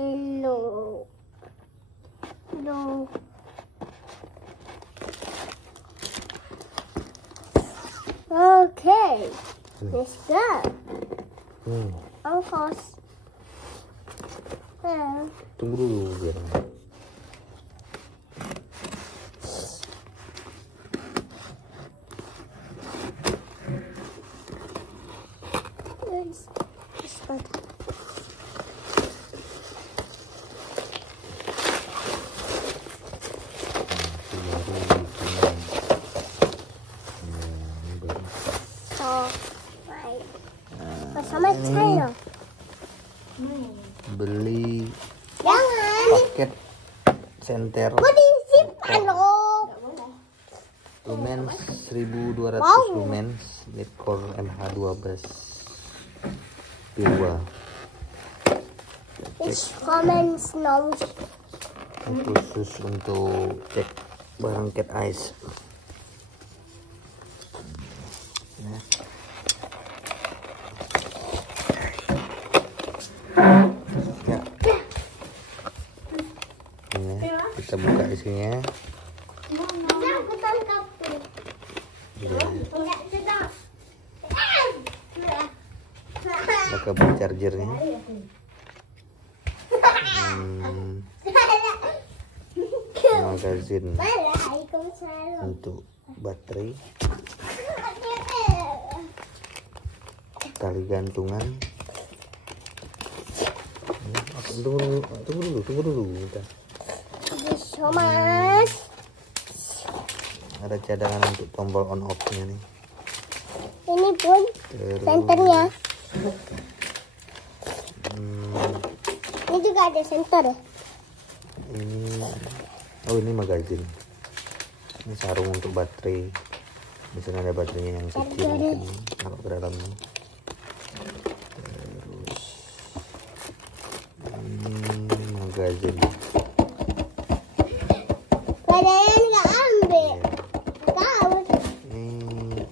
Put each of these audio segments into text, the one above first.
Hello. Hello. Okay. Let's go. Ongkos. Tunggu dulu biar. Sama saya. Beli Jangan. paket senter Mau disimpan loh. lumens 1200 lumens Midcore MH12 2 It's common snow. khusus untuk cek barang cat eyes. Nah. Ya. Ini kita buka isinya. Kabel chargernya, magazin untuk baterai, tali gantungan. Tunggu dulu. Bentar. Ada cadangan untuk tombol on off-nya nih. Ini pun senternya. Ini juga ada senter ya? Ini magazin. Ini sarung untuk baterai. Misalnya ada baterainya yang kecil mungkin taruh ke dalamnya. Terus ini magazin. Padahal nggak ambil. Tahu. Ini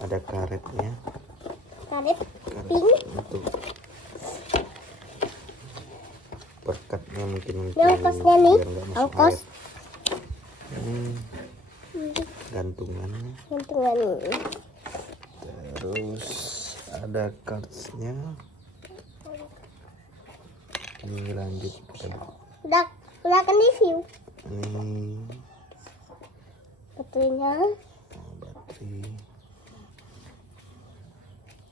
ada karetnya. Karet pink. Untuk perkatnya mungkin Ini ongkosnya nih. biar nggak masuk Ongkos. air. Ini gantungannya. Gantungan ini. Terus ada kartunya. Ini lanjut kita Udah akan review. ini Baterainya. baterai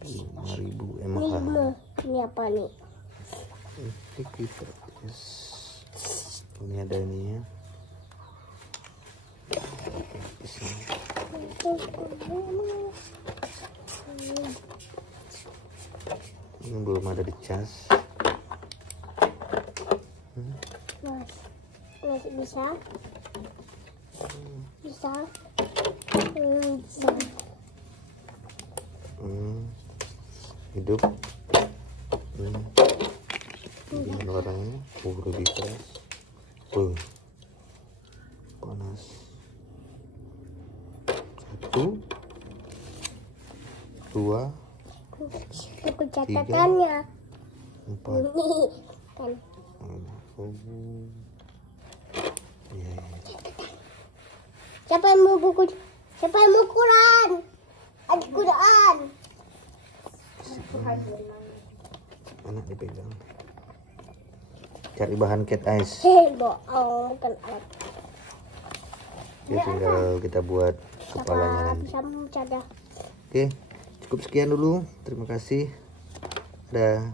5000 Ini mAh. dulu. Ini apa nih? Ini kita ini ada ininya. Ini belum ada dicas. Masih bisa. Bisa. Hidup. Ini warnanya lebih keras. Panas. 1 2 Buku catatannya. 4. Ini kan. Iya. Siapa yang mau buku? Siapa yang mau Quran? Al-Quran. Anak dipegang. Cari bahan cat eyes. Bohong, bukan alat. Ya, tinggal kita buat kepalanya nanti. Bisa mencadah. Oke, cukup sekian dulu. Terima kasih. Dah.